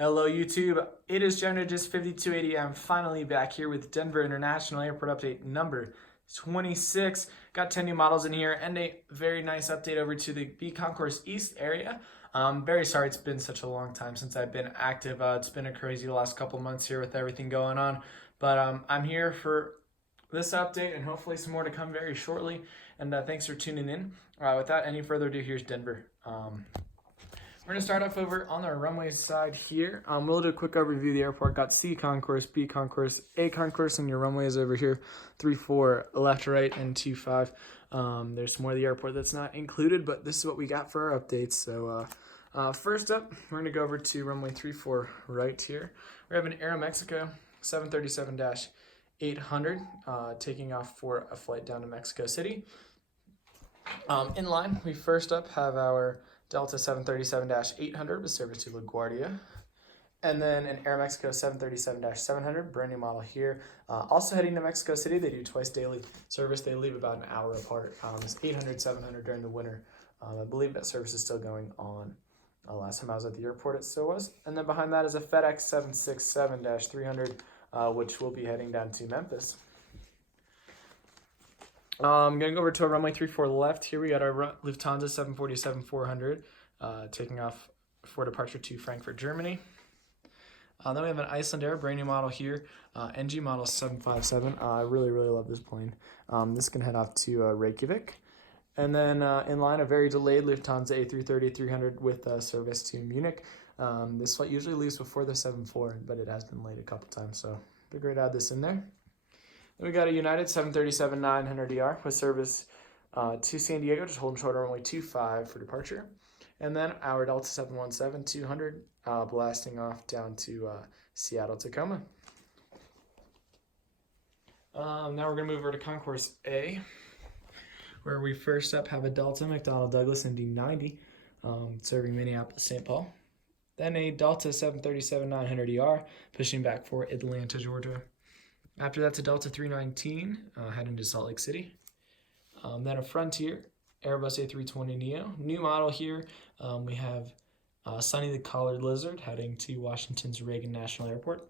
Hello YouTube, it is Gemini 5280. I'm finally back here with Denver International Airport update number 26. Got 10 new models in here and a very nice update over to the B Concourse East area. Very sorry it's been such a long time since I've been active. It's been a crazy last couple months here with everything going on. But I'm here for this update and hopefully some more to come very shortly. And thanks for tuning in. Without any further ado, here's Denver. We're going to start off over on our runway side here. We'll do a quick overview of the airport. Got C concourse, B concourse, A concourse, and your runways over here. 3-4, left, right, and 2-5. There's more of the airport that's not included, but this is what we got for our updates. So first up, we're going to go over to runway 34 right here. We have an Aeromexico 737-800 taking off for a flight down to Mexico City. In line, we first up have our Delta 737-800 with service to LaGuardia. And then an Aeromexico 737-700, brand new model here. Also heading to Mexico City. They do twice daily service. They leave about an hour apart. It's 800, 700 during the winter. I believe that service is still going on. Last time I was at the airport, it still was. And then behind that is a FedEx 767-300, which will be heading down to Memphis. I'm going to go over to our runway 34 left. Here we got our Lufthansa 747-400 taking off for departure to Frankfurt, Germany. Then we have an Icelandair, brand new model here, NG model 757. I really love this plane. This can head off to Reykjavik. And then in line, a very delayed Lufthansa A330-300 with service to Munich. This flight usually leaves before the 74, but it has been late a couple times, so figured I'd add this in there. Then we got a United 737-900ER with service to San Diego, just holding short on runway 25 for departure. And then our Delta 717-200 blasting off down to Seattle, Tacoma. Now we're going to move over to Concourse A, where we first up have a Delta McDonnell Douglas MD-90 serving Minneapolis, St. Paul. Then a Delta 737-900ER pushing back for Atlanta, Georgia. After that's a Delta 319 heading to Salt Lake City. Then a Frontier Airbus A320neo. New model here. We have Sunny the Collared Lizard heading to Washington's Reagan National Airport.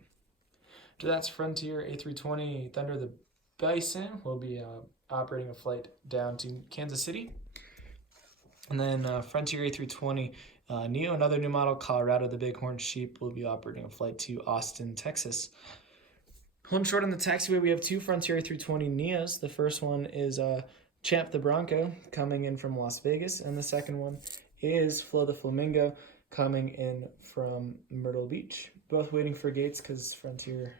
After that's Frontier A320 Thunder the Bison. Will be operating a flight down to Kansas City. And then Frontier A320 Neo, another new model, Colorado the Bighorn Sheep, will be operating a flight to Austin, Texas. Holding short on the taxiway, we have two Frontier A320 Neos. The first one is Champ the Bronco coming in from Las Vegas, and the second one is Flo the Flamingo coming in from Myrtle Beach. Both waiting for gates because Frontier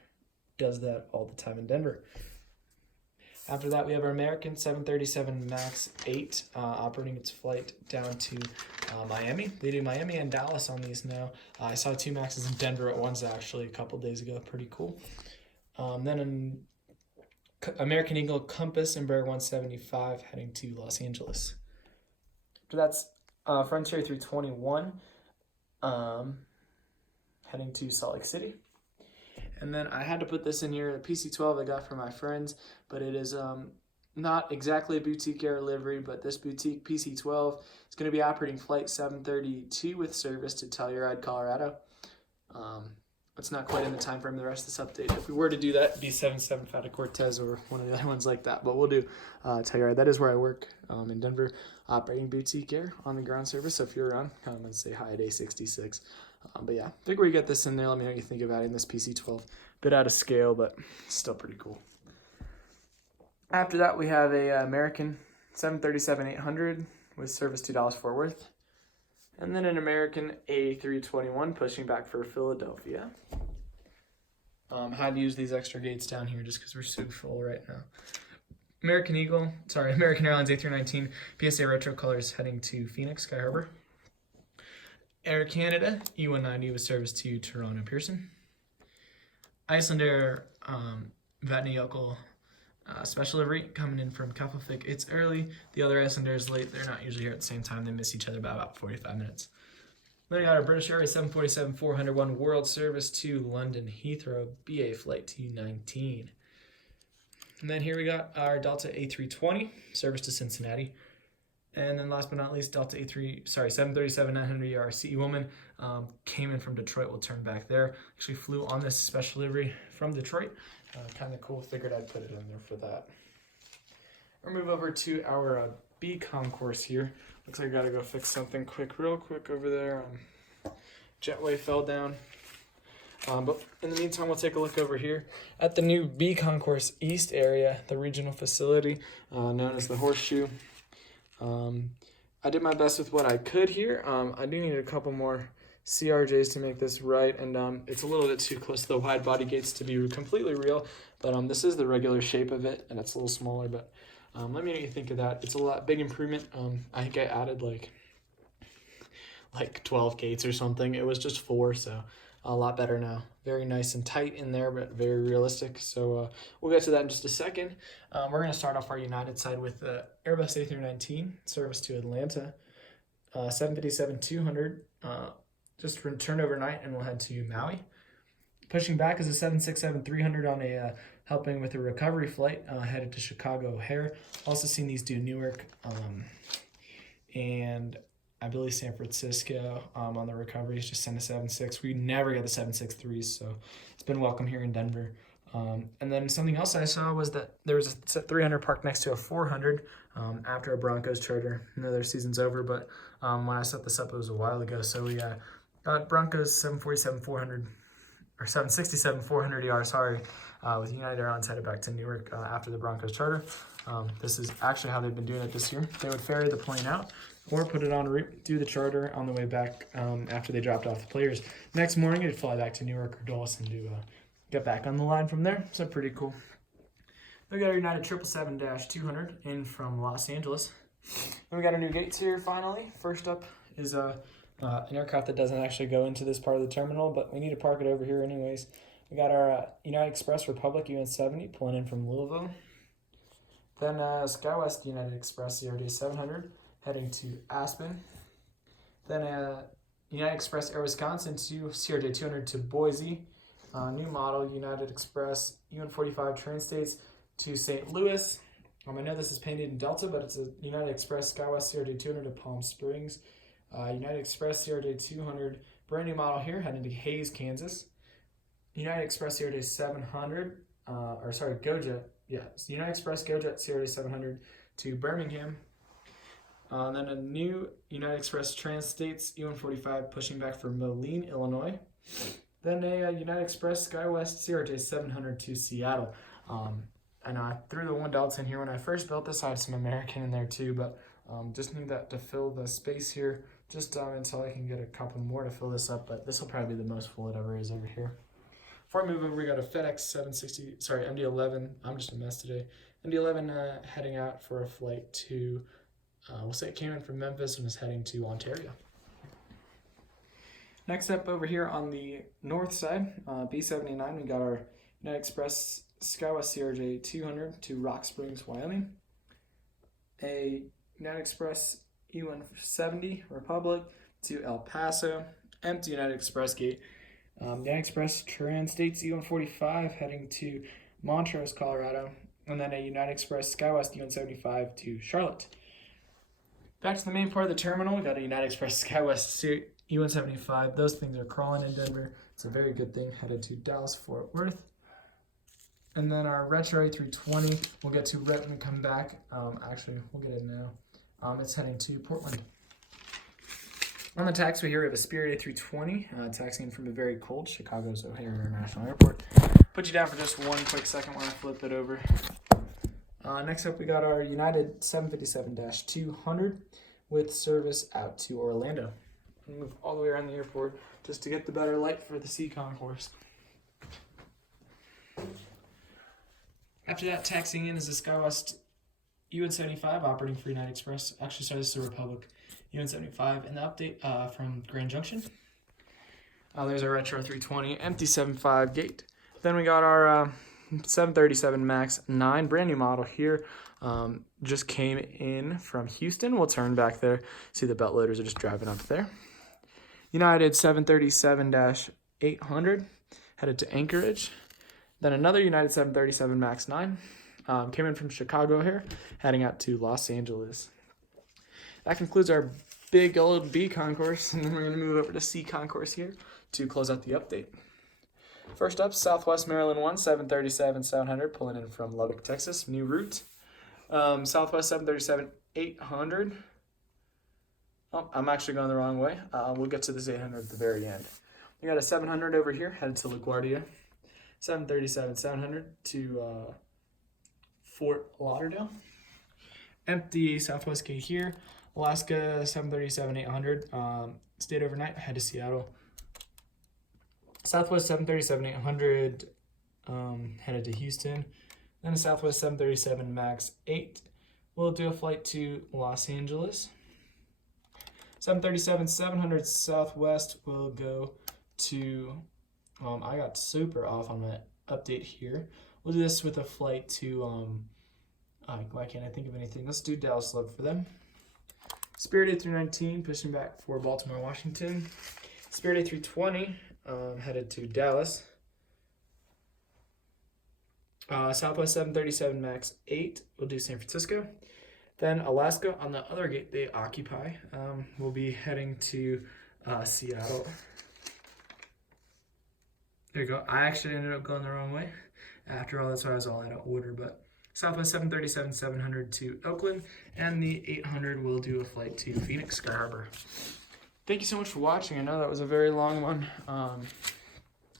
does that all the time in Denver. After that, we have our American 737 MAX 8 operating its flight down to Miami. They do Miami and Dallas on these now. I saw two MAXs in Denver at once actually a couple days ago. Pretty cool. Then an American Eagle Compass Embraer 175 heading to Los Angeles. After that's Frontier 321 heading to Salt Lake City. And then I had to put this in here, a PC-12 I got from my friends, but it is not exactly a boutique air livery, but this boutique PC-12 is going to be operating flight 732 with service to Telluride, Colorado. It's not quite in the time frame of the rest of this update. If we were to do that, it'd be 775 to Cortez or one of the other ones like that. But we'll do Telluride. That is where I work in Denver, operating boutique air on the ground service. So if you're around, come and say hi at A66. But yeah, figure we get this in there. Let me know what you think about adding this PC-12. Bit out of scale, but still pretty cool. After that, we have a American 737-800 with service to Dallas Fort Worth. And then an American A321 pushing back for Philadelphia. Had to use these extra gates down here just because we're so full right now. American Airlines A319 PSA Retro Colors heading to Phoenix, Sky Harbor. Air Canada E190 with service to Toronto, Pearson. Icelandair Vatnajökull special livery coming in from Keflavik. It's early. The other Icelandair is late. They're not usually here at the same time. They miss each other by about 45 minutes. Then we got our British Airways 747-401 World Service to London Heathrow BA Flight 219. And then here we got our Delta A320 service to Cincinnati. And then last but not least, Delta 737-900ER CE Woman came in from Detroit. We'll turn back there. Actually flew on this special livery from Detroit. Kind of cool. Figured I'd put it in there for that. We'll move over to our B concourse here. Looks like I gotta go fix something real quick over there. Jetway fell down. But in the meantime, we'll take a look over here at the new B Concourse East area, the regional facility known as the Horseshoe. I did my best with what I could here. I do need a couple more CRJs to make this right, and it's a little bit too close to the wide body gates to be completely real, but this is the regular shape of it, and it's a little smaller, but let me know what you think of that. It's a big improvement. I think I added like 12 gates or something. It was just 4, so a lot better now. Very nice and tight in there, but very realistic. So we'll get to that in just a second. We're going to start off our United side with the Airbus A319 service to Atlanta. 757-200 just returned overnight, and we'll head to Maui. Pushing back is a 767-300 on a helping with a recovery flight headed to Chicago O'Hare. Also seen these do Newark and I believe San Francisco on the recoveries. Just sent a 7.6. We never get the 7.63s, so it's been welcome here in Denver. And then something else I saw was that there was a 300 parked next to a 400 after a Broncos charter. I know their season's over, but when I set this up, it was a while ago. So we got Broncos 747-400 or 767-400 sorry, with United Airlines headed back to Newark after the Broncos charter. This is actually how they've been doing it this year. They would ferry the plane out or put it on route, do the charter on the way back after they dropped off the players. Next morning, they'd fly back to Newark or Dawson to get back on the line from there. So pretty cool. We got our United 777-200 in from Los Angeles. And we got our new gates here finally. First up is an aircraft that doesn't actually go into this part of the terminal, but we need to park it over here anyways. We got our United Express Republic UN-70 pulling in from Louisville. Then SkyWest United Express CRJ 700 heading to Aspen. Then United Express Air Wisconsin to CRJ 200 to Boise. New model United Express UN-45 train states to St. Louis. I know this is painted in Delta, but it's a United Express SkyWest CRJ 200 to Palm Springs. United Express CRJ 200, brand new model here, heading to Hays, Kansas. United Express CRJ 700, GoJet. Yeah, it's United Express GoJet CRJ 700 to Birmingham. Then a new United Express Trans-States UN-45 pushing back for Moline, Illinois. Then a United Express SkyWest CRJ 700 to Seattle. And I threw the $1 in here when I first built this. I had some American in there too, but just need that to fill the space here just until I can get a couple more to fill this up. But this will probably be the most full it ever is over here. Before I move over, we got a FedEx MD-11. I'm just a mess today. MD-11 heading out for a flight to, we'll say it came in from Memphis and is heading to Ontario. Next up over here on the north side, B-79, we got our United Express SkyWest CRJ 200 to Rock Springs, Wyoming. A United Express UN-70 Republic to El Paso. Empty United Express gate. United Express Trans-States UN-45 heading to Montrose, Colorado. And then a United Express SkyWest UN-75 to Charlotte. Back to the main part of the terminal, we got a United Express SkyWest UN-75. Those things are crawling in Denver. It's a very good thing. Headed to Dallas-Fort Worth. And then our Retro A320, we'll get to right when we come back. Actually, we'll get it now. It's heading to Portland. On the taxiway here, we have a Spirit A320 taxiing from a very cold Chicago's O'Hare International Airport. Put you down for just one quick second while I flip it over. Next up, we got our United 757-200 with service out to Orlando. I'll move all the way around the airport just to get the better light for the C concourse. After that, taxiing in is the SkyWest UN-75 operating for United Express. Actually, sorry, this is the Republic UN-75. And the update from Grand Junction. There's our Retro 320, empty 7.5 gate. Then we got our 737 MAX 9, brand new model here. Just came in from Houston. We'll turn back there. See the belt loaders are just driving up there. United 737-800 headed to Anchorage. Then another United 737 MAX 9 came in from Chicago here, heading out to Los Angeles. that concludes our big old B concourse, and then we're going to move over to C concourse here to close out the update. First up, Southwest Maryland 1, 737-700, pulling in from Lubbock, Texas, new route. Southwest 737-800. Oh, I'm actually going the wrong way. We'll get to this 800 at the very end. We got a 700 over here, headed to LaGuardia. 737-700 to Fort Lauderdale. Empty Southwest gate here. Alaska 737-800 stayed overnight, head to Seattle. Southwest 737-800 headed to Houston. Then a Southwest 737 MAX 8 will do a flight to Los Angeles. 737-700 Southwest will go to, I got super off on my update here. We'll do this with a flight to, why can't I think of anything? Let's do Dallas Love for them. Spirit A319 pushing back for Baltimore, Washington. Spirit A320 headed to Dallas. Southwest 737 MAX 8 will do San Francisco. Then Alaska, on the other gate they occupy, will be heading to Seattle. There you go. I actually ended up going the wrong way. After all, that's why I was all out of order. But Southwest 737-700 to Oakland, and the 800 will do a flight to Phoenix Sky Harbor. Thank you so much for watching. I know that was a very long one.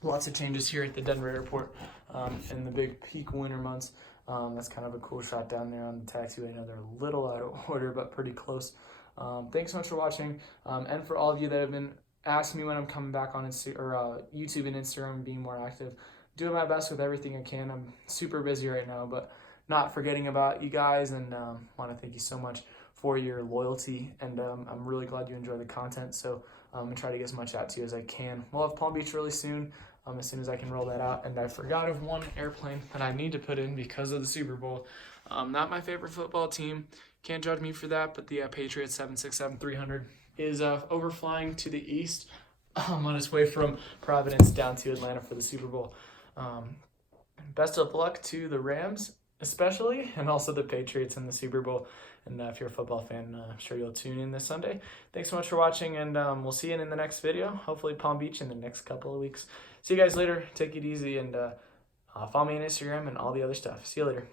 Lots of changes here at the Denver airport in the big peak winter months. That's kind of a cool shot down there on the taxiway. I know they're a little out of order, but pretty close. Thanks so much for watching. And for all of you that have been asking me when I'm coming back on YouTube and Instagram, being more active, doing my best with everything I can. I'm super busy right now, but not forgetting about you guys, and want to thank you so much for your loyalty, and I'm really glad you enjoy the content. So I'm going to try to get as much out to you as I can. We'll have Palm Beach really soon as as I can roll that out. And I forgot of one airplane that I need to put in because of the Super Bowl. Not my favorite football team. Can't judge me for that, but the Patriots 767-300 is overflying to the east on its way from Providence down to Atlanta for the Super Bowl. Best of luck to the Rams especially, and also the Patriots in the Super Bowl. And if you're a football fan, I'm sure you'll tune in this Sunday. Thanks so much for watching, and we'll see you in the next video. Hopefully Palm Beach in the next couple of weeks. See you guys later. Take it easy, and follow me on Instagram and all the other stuff. See you later.